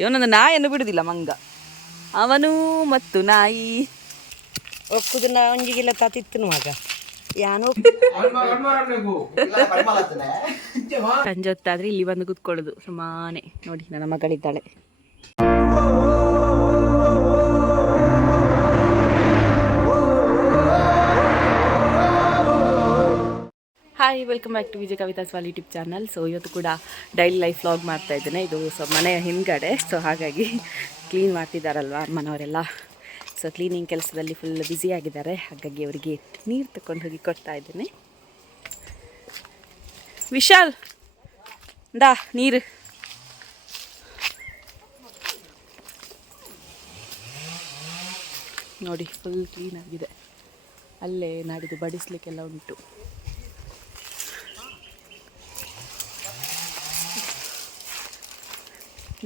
ಇವನೊಂದು ನಾಯನ್ನು ಬಿಡುದಿಲ್ಲ ಮಂಗ. ಅವನು ಮತ್ತು ನಾಯಿ. ಒಕ್ಕುದನ್ನ ಒಂಜಿಗಿಲ್ಲ ತಾತಿತ್ತು ಮಗ. ಯಾನು ಸಂಜೆ ಹೊತ್ತಾದ್ರೆ ಇಲ್ಲಿ ಬಂದು ಕೂತ್ಕೊಳ್ಳೋದು ಸುಮಾನೆ ನೋಡಿ ನನ್ನ ಮಗಳಿದ್ದಾಳೆ. Hi welcome back to Vijaya Kavitha ಸ್ವಾಲ್ YouTube channel so ಇವತ್ತು ಕೂಡ ಡೈಲಿ ಲೈಫ್ ವ್ಲಾಗ್ ಮಾಡ್ತಾ ಇದ್ದೇನೆ. ಇದು ಸೊ ಮನೆಯ ಹಿಂದ್ಗಡೆ. ಸೊ ಹಾಗಾಗಿ ಕ್ಲೀನ್ ಮಾಡ್ತಿದ್ದಾರಲ್ವ ಅಮ್ಮನವರೆಲ್ಲ? ಸೊ ಕ್ಲೀನಿಂಗ್ ಕೆಲಸದಲ್ಲಿ ಫುಲ್ ಬ್ಯುಸಿ ಆಗಿದ್ದಾರೆ. ಹಾಗಾಗಿ ಅವರಿಗೆ ನೀರು ತಗೊಂಡು ಹೋಗಿ ಕೊಡ್ತಾ ಇದ್ದೇನೆ. ವಿಶಾಲ್ ದಾ ನೀರು. ನೋಡಿ ಫುಲ್ ಕ್ಲೀನ್ ಆಗಿದೆ. ಅಲ್ಲೇ ನಾಡಿದ್ದು ಬಡಿಸ್ಲಿಕ್ಕೆಲ್ಲ ಉಂಟು.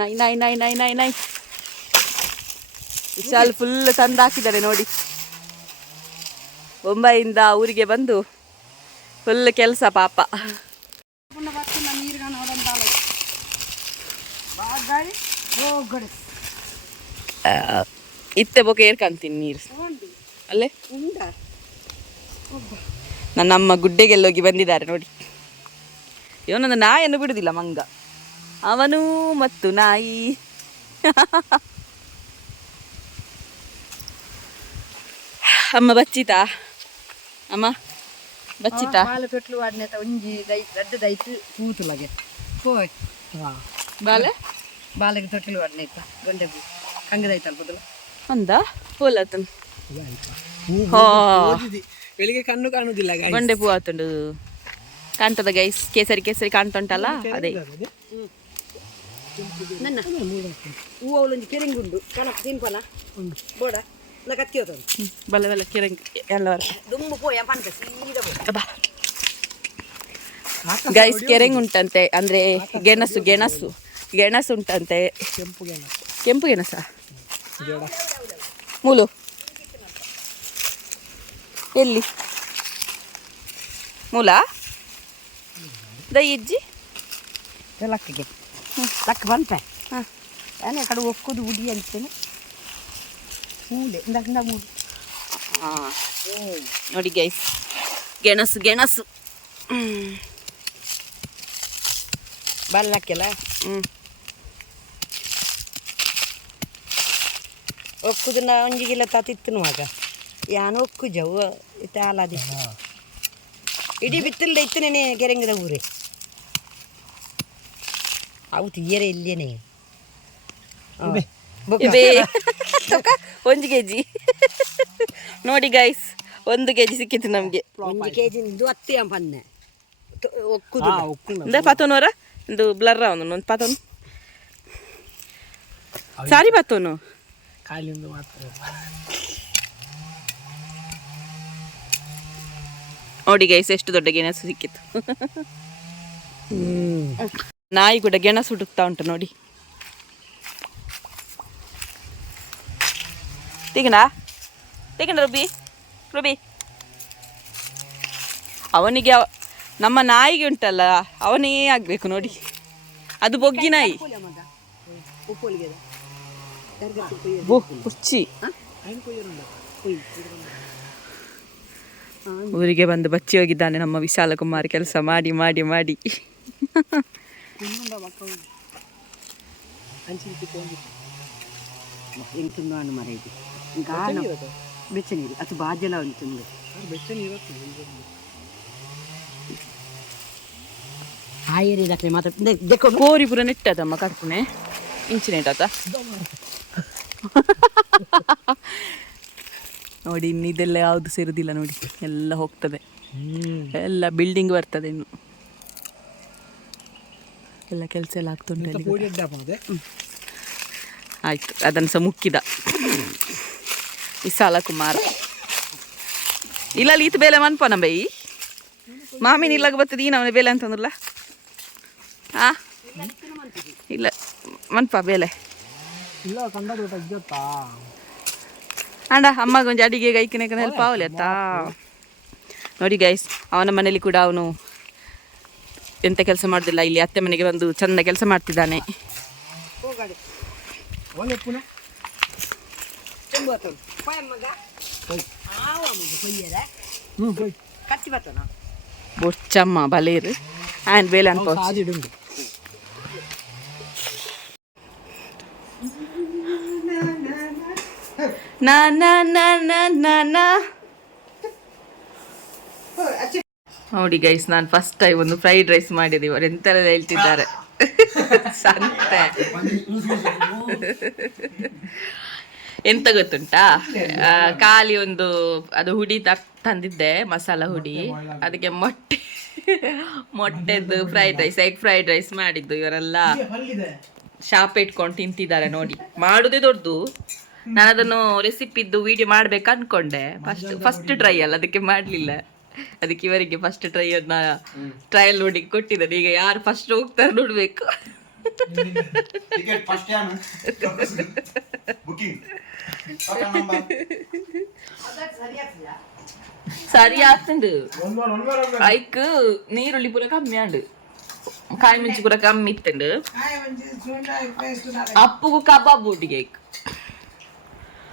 ನೈ ನೈ ನೈ ನೈ ನೈ ನೈ. ವಿಶಾಲ್ ಫುಲ್ ತಂದು ಹಾಕಿದ್ದಾರೆ ನೋಡಿ. ಮುಂಬೈಯಿಂದ ಊರಿಗೆ ಬಂದು ಫುಲ್ ಕೆಲಸ ಪಾಪ. ಇತ್ತೆ ಬೊಕ ಏರ್ಕಂತೀನಿ ನೀರು. ಅಲ್ಲೇ? ನನ್ನಮ್ಮ ಗುಡ್ಡೆಗೆಲ್ಲೋಗಿ ಬಂದಿದ್ದಾರೆ ನೋಡಿ. ಇವನೊಂದು ನಾಯನ್ನು ಬಿಡುದಿಲ್ಲ ಮಂಗ. ಅವನು ಮತ್ತು ನಾಯಿ. ಅಮ್ಮ ಬಚ್ಚಿತಾ? ಅಮ್ಮ ಬಚ್ಚಿತಾ? ಹಾಲು ತೊಟ್ಲು ವಾಡ್ನೆತ ಒಂಜಿ ದೈ ದಡ್ಡ ದೈತು ಕೂತುಲಗೆ ಹೋಯ್. ಬಾಲೆ? ಬಾಲಗೆ ತೊಟ್ಲು ವಾಡ್ನೆತ ಗಂಡೆ ಬೂ ಕಂಗದೈತಲ್ ಬದಲು ಒಂದ ಪೋಲತನ್ ಹೋ. ಬೆಳಿಗ್ಗೆ ಕಣ್ಣು ಕಾಣುದಿಲ್ಲ ಗೊಂಡೆ ಪೂ ಆತುಂಡು ಕಾಣ್ತದ ಗೈಸ್ ಕೇಸರಿ ಕೇಸರಿ ಕಾಣ್ತುಂಟಲ್ಲ? ಅದೇ. ನನ್ನ ಹೂ ಅವಳೊಂದು ಕೆರೆಂಗುಂಡು. ಕನಕ ತಿನ್ಪನ? ಬೋಡ ನಾ ಕತ್ತಿ ಹೋತನು. ಬಲ್ಲ ಬಲ್ಲ ಕಿರಂಗ್. ಎಲ್ಲವರ ದುಮ್ಮು ಪೋಯ ಪಂಟ ಸೀದಾ ಬಾ. ಗೈಸ್ ಕೆರೆಂಗ್ ಉಂಟಂತೆ ಅಂದ್ರೆ ಗೆಣಸು ಗೆಣಸು ಗೆಣಸು ಉಂಟಂತೆ. ಕೆಂಪು ಗೆಣಸು. ಕೆಂಪು ಗೆಣಸ? ಮೂಲು. ಎಲ್ಲಿ? ಮೂಲ? ದೈ ಇಜ್ಜಿ. ಲಕ್ಕಗೆ ಲಕ್ಕ ಬಂತ. ಹಾಂ. ನಾನು ಆ ಕಡೆ ಒಕ್ಕುದು ಉಡಿ ಅಂತೇನೆ. ಮೂಲೆ ಇಂದ ಮೂಲೆ ನೋಡಿ ಗೈಸ್ ಗೆಣಸು ಗೆಣಸು. ಬಲ್ಲ ಬಲ್ಲಕ್ಕೆಲ್ಲ ಹ್ಞೂ ಒಕ್ಕುದನ್ನ ಒಂಜಿಗಿಲ್ಲ ತಾತಿತ್ತು ಮಗ ಯಾನು ಒಕ್ಕು ಇತ್ತ ಹಾಲಾದಿ ಇಡೀ ಇತ್ತು ನೆನೆ ಕೆರೆಂಗದ ಊರೇ. ಅವು ಏರೆ ಇಲ್ಲೇನೆ ಒಂದು ಕೆ ಜಿ. ನೋಡಿ ಗೈಸ್ ಒಂದು ಕೆ ಜಿ ಸಿಕ್ಕಿತ್ತು ನಮಗೆ. ಒಂದು ಕೆ ಜಿ ಇದು ಹತ್ತಿ ಪನ್ನೆ ಒಕ್ಕುದು ಅಂದ್ರೆ ಪತೋನವರ ಒಂದು ಬ್ಲರ್ ಅವನು ಒಂದು ಪಾತೋನು? ಸಾರಿ ಪಾತೋನು. ಖಾಲಿ ಒಂದು ಮಾತ್ರ ನೋಡಿ ಗೈಸ್ ಎಷ್ಟು ದೊಡ್ಡ ಗೆಣಸು ಸಿಕ್ಕಿತ್ತು. ನಾಯಿ ಕೂಡ ಗೆಣಸು ಹುಡುಕ್ತಾ ಉಂಟು ನೋಡಿ. ತೆಗಣ ತೆಗಣ ರುಬಿ? ರುಬಿ. ಅವನಿಗೆ ನಮ್ಮ ನಾಯಿಗೆ ಉಂಟಲ್ಲ, ಅವನೇ ಆಗ್ಬೇಕು ನೋಡಿ. ಅದು ಬೊಗ್ಗಿ ನಾಯಿ. ಊರಿಗೆ ಬಂದು ಬಚ್ಚಿ ಹೋಗಿದ್ದಾನೆ ನಮ್ಮ ವಿಶಾಲ ಕುಮಾರ್ ಕೆಲಸ ಮಾಡಿ ಮಾಡಿ ಮಾಡಿ. ಎಂಟು ಹಣ್ಣು ಮರ ಇದೆ ఇంకా ಬೆಚ್ಚ ನೀರು ಅದು ಬಾಜೆಲ್ಲ ಉಂಟು ನಿಮಗೆ ಆಯರಿ ದಾಖಲೆ ಮಾತ್ರ. ದೇಕೊಂಡು ಕೋರಿ ಪೂರ ನೆಟ್ಟದಮ್ಮ ಕರ್ಪುನೆ ಇನ್ಸಿಡೆಂಟ್ ಆತ ನೋಡಿ ಇನ್ನು ಇದೆಲ್ಲ ಯಾವುದು ಸೇರುದಿಲ್ಲ ನೋಡಿ. ಎಲ್ಲ ಹೋಗ್ತದೆ. ಎಲ್ಲ ಬಿಲ್ಡಿಂಗ್ ಬರ್ತದೆ ಇನ್ನು. ಎಲ್ಲ ಕೆಲಸ ಎಲ್ಲ ಆಗ್ತುಂಟು ಆಯಿತು ಅದನ್ನು ಸಹ ಮುಕ್ಕಿದ. ವಿಶಾಲ ಕುಮಾರ. ಇಲ್ಲ ಈತ ಬೇಲೆ ಮನ್ಪನ ಬೈ ಮಾಮಿನ ಇಲ್ಲಾಗ ಬರ್ತದೆ ಈ ನವನೆ ಬೇಲೆ ಅಂತಂದ್ರಲ್ಲ ಆ? ಇಲ್ಲ ಮನ್ಪ ಬೇಲೆ. ಅಂಡ ಅಮ್ಮಗೊಂದು ಅಡಿಗೆ ಗೈಕಿನ ಹೆಲ್ಪ್ ಆಗಲಿ ಅತ್ತಾ? ನೋಡಿ ಗೈಸ್ ಅವನ ಮನೇಲಿ ಕೂಡ ಅವನು ಎಂತ ಕೆಲಸ ಮಾಡೋದಿಲ್ಲ ಇಲ್ಲಿ ಅತ್ತೆ ಮನೆಗೆ ಬಂದು ಚಂದ ಕೆಲಸ ಮಾಡ್ತಿದ್ದಾನೆ. ಒಳ್ಳೆ ಪುನಃ. ತುಂಬ ಹೊತ್ತು ಪಯ ಮಗ. ಆವ ಮಗ ಕೊಯ್ಯದ ಹ್ಞೂ ಹೋಯ್. ಕತ್ತಿ ಬತ್ತನ? ಬೊಚ್ಚಮ್ಮ ಬಲೇರು. ಆ್ಯಂಡ್ ಬೇಲ್ ಅನ್ಕೋ ಸಾದಿಡುಂಡು ನಾ ನಾ ನಾ ನಾ ನಾ ನಾ. ನೋಡಿ ಗೈಸ್ ನಾನು ಫಸ್ಟ್ ಟೈಮ್ ಒಂದು ಫ್ರೈಡ್ ರೈಸ್ ಮಾಡಿದೆ ಇವರು ಎಂತೆಲ್ಲ ಹೇಳ್ತಿದ್ದಾರೆ. ಸಂತೆ. ಎಂತ ಗೊತ್ತುಂಟಾ? ಖಾಲಿ ಒಂದು ಅದು ಹುಡಿ ತಂದಿದ್ದೆ, ಮಸಾಲ ಹುಡಿ. ಅದಕ್ಕೆ ಮೊಟ್ಟೆ, ಮೊಟ್ಟೆದು fried rice egg fried rice ಮಾಡಿದ್ದು ಇವರೆಲ್ಲ. ಶಾಪ್ ಇಟ್ಕೊಂಡು ತಿಂತಿದ್ದಾರೆ ನೋಡಿ. ಮಾಡುದೇ ದೊಡ್ಡದು. ನಾನು ಅದನ್ನು ರೆಸಿಪಿದ್ದು ವಿಡಿಯೋ ಮಾಡ್ಬೇಕು ಅನ್ಕೊಂಡೆ. ಫಸ್ಟ್ ಫಸ್ಟ್ ಟ್ರೈ ಅಲ್ಲ, ಅದಕ್ಕೆ ಮಾಡಲಿಲ್ಲ. ಅದಕ್ಕೆ ಇವರಿಗೆ ಫಸ್ಟ್ ಟ್ರೈ ಅನ್ನ ಟ್ರಯಲ್ ನೋಡಿ ಕೊಟ್ಟಿದ್ದಾರೆ. ಈಗ ಯಾರು ಫಸ್ಟ್ ಹೋಗ್ತಾರೆ ನೋಡ್ಬೇಕು. ಟಿಕೆಟ್ ಫಸ್ಟ್ ಯಾನು? ಬುಕಿಂಗ್ ಸರಿ ಆಗ್ತಂಡು ಐಕ್ ನೀರುಳ್ಳಿ ಪೂರ ಕಮ್ಮಿ ಆಂಡು. ಕಾಯಿ ಮಿಂಚು ಪೂರ ಕಮ್ಮಿ ಇತ್ತಂಡು. ಅಪ್ಪುಗು ಕಬಾಬ್ ಒಟ್ಟಿಗೆ ಐಕ್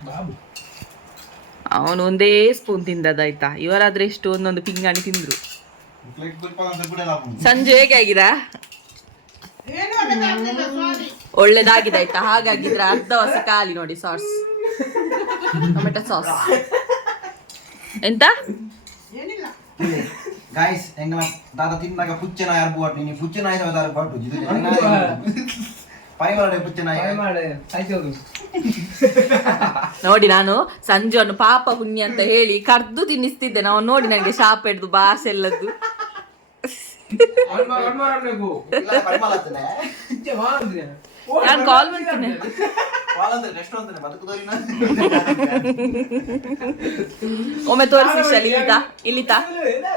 ಬಾಬು. ಅವನು ಒಂದೇ ಸ್ಪೂನ್ ತಿಂದದಾಯ್ತಾ ಇವರಾದ್ರೆ ಎಷ್ಟು ಒಂದೊಂದು ಪಿಂಗಾಣಿ ತಿಂದ್ರು. ಸಂಜೆ ಹೇಗೆ ಆಗಿದಾ? ಒಳ್ಳೇದಾಗಿದಾಯ್ತಾ ಹಾಗಾಗಿದ್ರೆ ಅರ್ಧ ವರ್ಷ ಖಾಲಿ ನೋಡಿ ಸಾಸ್ ಟೊಮೆಟೊ ಸಾಸ್ ಎಂತ? ಗಾಯ್ಸ್ ಎಂಗಲ ದಾದ ತಿನ್ನಾಗ ಪುಚ್ಚನ ಯಾರು ಬೋಟ್ ನೀನು ಪುಚ್ಚನ ಆಯ್ತು? ದಾರ ಬಾಟು ಮಾಡಿ ಆಯ್ತು ನೋಡಿ ನಾನು ಸಂಜೆಯನ್ನು ಪಾಪ ಹುಣ್ಣಿ ಅಂತ ಹೇಳಿ ಕರ್ದು ತಿನ್ನಿಸ್ತಿದ್ದೆ. ನಾವು ನೋಡಿ ನನಗೆ ಶಾಪ್ ಹಿಡ್ದು ಬಾಸ್ ಎಲ್ಲದ್ದು. ಪರಿಮಳ ನಾನು ಕಾಲ್ ಮಾಡ್ತೀನಿ. ಕಾಲ್ ಅಂದ್ರೆ. ನೆಕ್ಸ್ಟ್ ಅಂತಾನೆ ಬದುಕುದೋರಿನ ಒಮ್ಮೆ ತೋರಿಸಿ ವಿಶಾಲ್ ಇಲ್ಲಿತಾ ಇಲ್ಲಿತಾ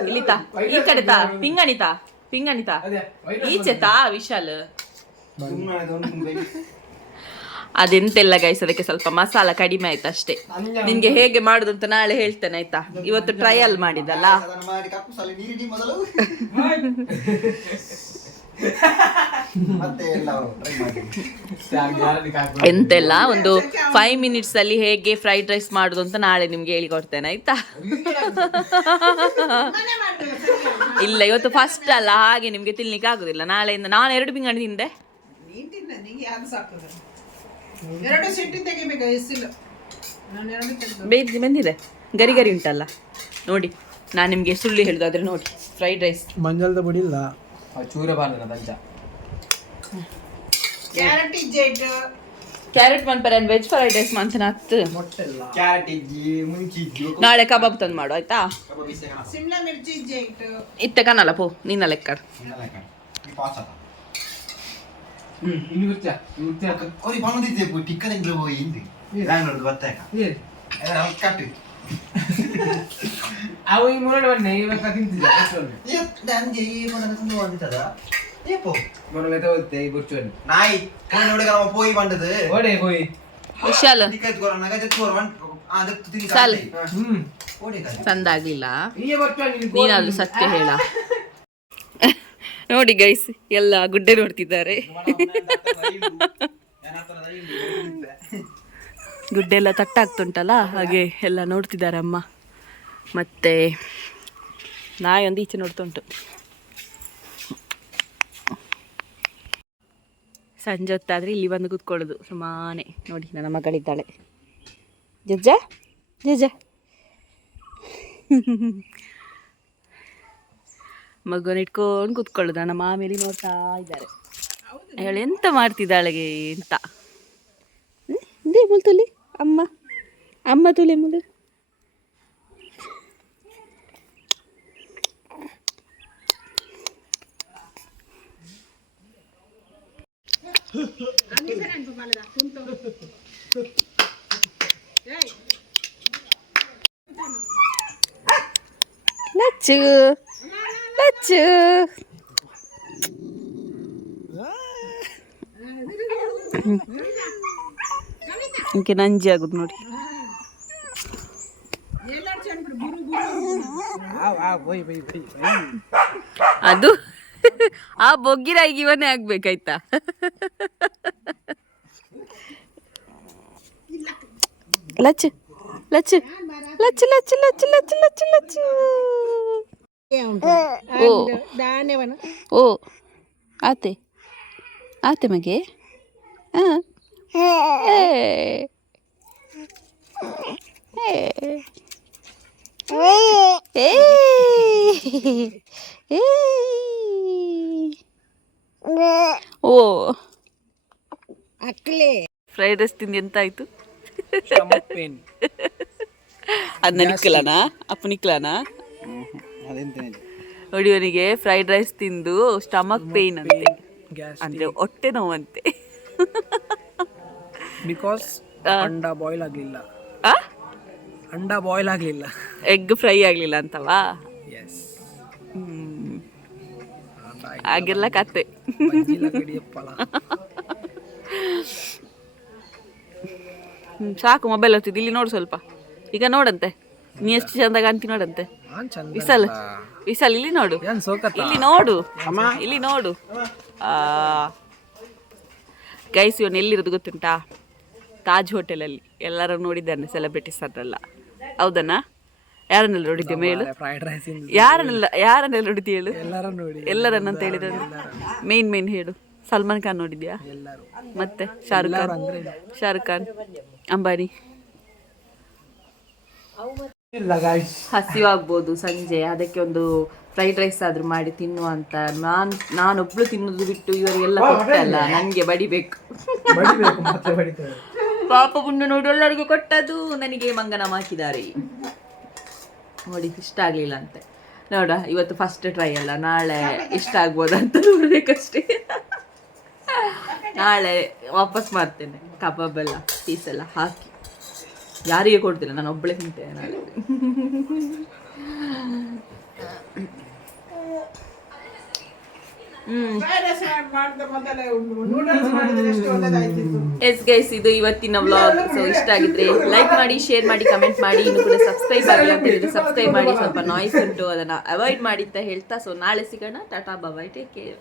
ಇಲ್ಲಿತಾ ಈ ಕಡೆ ತಾ ಪಿಂಗಣಿತಾ ಪಿಂಗಣಿತಾ ಈಚೆ ತಾ ವಿಶಾಲ್. ಅದೆಂತೆಲ್ಲ ಗೈಸ್ ಅದಕ್ಕೆ ಸ್ವಲ್ಪ ಮಸಾಲ ಕಡಿಮೆ ಆಯ್ತು ಅಷ್ಟೇ. ನಿನ್ಗೆ ಹೇಗೆ ಮಾಡುದು ಅಂತ ನಾಳೆ ಹೇಳ್ತೇನೆ ಆಯ್ತಾ? ಇವತ್ತು ಟ್ರಯಲ್ ಮಾಡಿದಲ್ಲ ಎಂತೆಲ್ಲ ಒಂದು ಫೈವ್ ಮಿನಿಟ್ಸ್ ಅಲ್ಲಿ ಹೇಗೆ ಫ್ರೈಡ್ ರೈಸ್ ಮಾಡುದು ಅಂತ ನಾಳೆ ನಿಮ್ಗೆ ಹೇಳಿಕೊಡ್ತೇನೆ ಆಯ್ತಾ? ಇಲ್ಲ ಇವತ್ತು ಫಸ್ಟ್ ಅಲ್ಲ ಹಾಗೆ ನಿಮ್ಗೆ ತಿನ್ಲಿಕ್ಕೆ ಆಗುದಿಲ್ಲ. ನಾಳೆಯಿಂದ ನಾನು ಎರಡು ತಿಂಗಳ ತಿಂದೆ ನಿಂಗೆ ಎರಡು ಸಿಟ್ಟಿ ತೆಗಿಬೇಕು ಎಸ್ಸಿಲ್ಲ ನಾನು ಎರಡು ತೆಗೆದು ಬೇಯ್ದು ಬೆಂದಿದೆ. ಗರಿ ಗರಿ ಉಂಟಲ್ಲ. ನೋಡಿ ನಾನು ನಿಮಗೆ ಸುಳ್ಳು ಹೇಳುದು ಆದ್ರೆ ನೋಡಿ. ಫ್ರೈಡ್ ರೈಸ್ ಮಂಜಲ್ದ ಬಡಿಲ್ಲ ಇಲ್ಲ. ಚೂರ ಬಾರ್ದ ಪಂಚ. ಕ್ಯಾರೆಟ್ ಇಜ್ಜೆಟ್ ಕ್ಯಾರೆಟ್ ಮನ್ಪರ ವೆಜ್ ಫ್ರೈಡ್ ರೈಸ್ ಮಂಚನ ಹತ್ತು. ಕ್ಯಾರೆಟ್ ಇಜ್ಜಿ ಮುಂಚಿ ಇಜ್ಜಿ ನಾಳೆ ಕಬಾಬ್ ತಂದು ಮಾಡು ಆಯ್ತಾ? ಸಿಮ್ಲಾ ಮಿರ್ಚಿ ಇಜ್ಜೆಟ್ ಇತ್ತೆ ಕನ್ನಲ್ಲ ಪೋ ನಿನ್ನ ಲೆಕ್ಕ. ಪಾಸ್ ಆತ. ಹ್ಮ್. ಬಿಡ್ತ ಬಿಡ್ತ ಅವ್ರಿ ಬಂದಿದ್ದೆ ಟಿಕ್ಕ ತಿಂದ್ರೆ ಹೋಗಿ ಹಿಂದೆ. ಬ್ಯಾಂಗ್ಳೂರ್ದು ಬತ್ತಾಕ ಅದರ ಕಟ್ಟು ಅವು ಈ ಮೂರನೇ ಬನ್ನಿ ಇವಾಗ ತಿಂತಿದ್ದೆ ಅಷ್ಟೊಂದು ನಂಗೆ ಈ ಮನೆ ತುಂಬ ಬಂದಿತ್ತದ ಏಪೋ ಮೊನ್ನೆ ತಗೋತೆ ಈ ನಾಯಿ ಕೋಣ ಹುಡುಗ ನಮ್ಮ ಪೋಯಿ ಬಂದದು ಓಡೆ ಹೋಯ್ ವಿಶಾಲ್. ಟಿಕೆಟ್ ಎತ್ಕೋರ ನಗ ಅದಕ್ಕೆ ತಿಂದ ಸಾಲ್. ಹ್ಮ್. ಓಡೆ ಈ ನೀನಾದ್ರೂ ಸತ್ಯ ಹೇಳ. ನೋಡಿ ಗೈಸ್ ಎಲ್ಲ ಗುಡ್ಡೆ ನೋಡ್ತಿದ್ದಾರೆ. ಗುಡ್ಡೆ ಎಲ್ಲ ತಟ್ಟಾಗ್ತುಂಟಲ್ಲ, ಹಾಗೆ ಎಲ್ಲ ನೋಡ್ತಿದ್ದಾರೆ ಅಮ್ಮ. ಮತ್ತೆ ನಾಯಿ ಒಂದು ಈಚೆ ನೋಡ್ತುಂಟು. ಸಂಜೆ ಹೊತ್ತಾದ್ರೆ ಇಲ್ಲಿ ಬಂದು ಕೂತ್ಕೊಳ್ಳೋದು. ಸುಮಾನೆ ನೋಡಿ, ನನ್ನ ಮಗಳಿದ್ದಾಳೆ. ಜಜ್ಜ ಜಜ್ಜ. ಮಗುನ ಇಟ್ಕೊಂಡು ಕೂತ್ಕೊಳ್ಳೋದು. ನಮ್ಮ ಮಾಮೇಲಿ ನೋಡ್ತಾ ಇದ್ದಾರೆ. ಹೇಳಿ ಎಂತ ಮಾಡ್ತಿದ್ದಾಳೆಗೆ ಅಂತ? ಇದೇ ಮುಲ್ತುಲಿ ಅಮ್ಮ. ಅಮ್ಮ ತುಲಿ ಮುಲು. ಲಚ್ಚು ಲಚ್ಚು ಇಂಕೆ ನಂಜಿ ಆಗುದು ನೋಡಿ. ಅದು ಆ ಬೊಗ್ಗಿರಾಗಿ ಇವನೇ ಆಗ್ಬೇಕಾಯ್ತಾ? ಲಚ್ಚು ಲಚ್ಚು ಲಚ್ಚು ಲಚ್ಚು ಲಚ್ಚು ಲಚ್ಚು ಲಚ್ಚು ಲಚ್ಚು ಓ. ಓ. ಆತೆ. ಆತೆ ಮಗೆ? ಹಾಂ ಏ. ಏ. ಏ. ಓ. ಅಕ್ಲೆ. ಫ್ರೈಡ್ ರೈಸ್ ತಿಂದು ಎಂತ ಆಯ್ತು ಅದನ್ನ ನಿಕ್ಕಲನಾ ಅಪ್ಪ ನಿಕ್ಕಲನಾ ಒಡಿಯವನಿಗೆ ಫ್ರೈಡ್ ರೈಸ್ ತಿಂದು ಸ್ಟಮಕ್ ಪೇಯ್ನ್ ಅಂತೆ. ಅಂದ್ರೆ ಹೊಟ್ಟೆ ನೋವಂತೆ. ಬಿಕಾಸ್ ಅಂಡ ಬಾಯ್ಲ್ ಆಗಲಿಲ್ಲ. ಅಂಡ ಬಾಯ್ಲ್ ಆಗಲಿಲ್ಲ. ಎಗ್ ಫ್ರೈ ಆಗಲಿಲ್ಲ ಅಂತವಾ? ಎಸ್. ಹಾಗೆಲ್ಲ ಕತೆ. ಸಾಕು ಮೊಬೈಲ್ ಹತ್ತಿದ್ದು. ಇಲ್ಲಿ ನೋಡು ಸ್ವಲ್ಪ. ಈಗ ನೋಡಂತೆ. ನೀ ಎಷ್ಟು ಚಂದ ಕಾಣ್ತಿ ನೋಡಂತೆ. ವಿಸಲ್ ವಿಸಲ್ ಇಲ್ಲಿ ನೋಡು. ಇಲ್ಲಿ ನೋಡು. ಇಲ್ಲಿ ನೋಡು. ಗೈಸ್ ಇವನು ಎಲ್ಲಿರೋದು ಗೊತ್ತುಂಟಾ? ತಾಜ್ ಹೋಟೆಲಲ್ಲಿ ಎಲ್ಲರೂ ನೋಡಿದ್ದಾನೆ ಸೆಲೆಬ್ರಿಟೀಸ್ ಅದೆಲ್ಲ ಹೌದನಾ? ಯಾರನ್ನೆಲ್ಲ ನೋಡಿದ್ದೆ ಮೇಲು? ಯಾರನ್ನೆಲ್ಲ ಯಾರನ್ನೆಲ್ಲ ನೋಡಿದ್ದೆ ಹೇಳು? ಎಲ್ಲರನ್ನ ಅಂತ ಎಲ್ಲರನ್ನಂತ ಹೇಳಿದ್ರೆ ಮೇನ್ ಮೇನ್ ಹೇಳು. ಸಲ್ಮಾನ್ ಖಾನ್ ನೋಡಿದ್ಯಾ? ಮತ್ತೆ ಶಾರುಖ್ ಖಾನ್? ಶಾರುಖ್ ಖಾನ್ ಅಂಬಾನಿ. ಹಸಿವಾಗ್ಬೋದು ಸಂಜೆ ಅದಕ್ಕೆ ಒಂದು ಫ್ರೈಡ್ ರೈಸ್ ಆದ್ರೂ ಮಾಡಿ ತಿನ್ನುವ ಅಂತ ನಾನ್ ನಾನೊಬ್ಳು ತಿನ್ನೋದು ಬಿಟ್ಟು ಇವರಿಗೆಲ್ಲ ಕೊಟ್ಟಲ್ಲ ನನ್ಗೆ ಬಡಿಬೇಕು. ಪಾಪ ಪುಣ್ಯ ನೋಡಿ ಎಲ್ಲರಿಗೂ ಕೊಟ್ಟದ್ದು ನನಗೆ ಮಂಗನ ಹಾಕಿದ್ದಾರೆ. ನೋಡಿ ಇಷ್ಟ ಆಗ್ಲಿಲ್ಲ ಅಂತೆ. ನೋಡ ಇವತ್ತು ಫಸ್ಟ್ ಟ್ರೈ ಅಲ್ಲ ನಾಳೆ ಇಷ್ಟ ಆಗ್ಬೋದಂತ ಅಂತ ನೋಡ್ಬೇಕಷ್ಟೇ. ನಾಳೆ ವಾಪಸ್ ಮಾಡ್ತೇನೆ ಕಬಾಬ್ ಎಲ್ಲ ಪೀಸ್ ಎಲ್ಲ ಹಾಕಿ. ಯಾರಿಗೆ ಕೊಡ್ತಿಲ್ಲ, ನಾನು ಒಬ್ಬಳೇ ಹಿಂತೆ ಎಸ್ ಗೈಸ್, ಇದು ಇವತ್ತಿನ ವ್ಲಾಗ್. ಸೊ ಇಷ್ಟ ಆಗಿದ್ರೆ ಲೈಕ್ ಮಾಡಿ ಶೇರ್ ಮಾಡಿ ಕಮೆಂಟ್ ಮಾಡಿ. ಇನ್ನು ಕೂಡ ಸಬ್ಸ್ಕ್ರೈಬ್ ಆಗಿಲ್ಲ ಅಂತ ಹೇಳಿದ್ರೆ ಸಬ್ಸ್ಕ್ರೈಬ್ ಮಾಡಿ. ಸ್ವಲ್ಪ ನಾಯ್ಸ್ ಉಂಟು, ಅದನ್ನ ಅವಾಯ್ಡ್ ಮಾಡಿ ಅಂತ ಹೇಳ್ತಾ. ಸೊ ನಾಳೆ ಸಿಗೋಣ. Tata bye-bye take care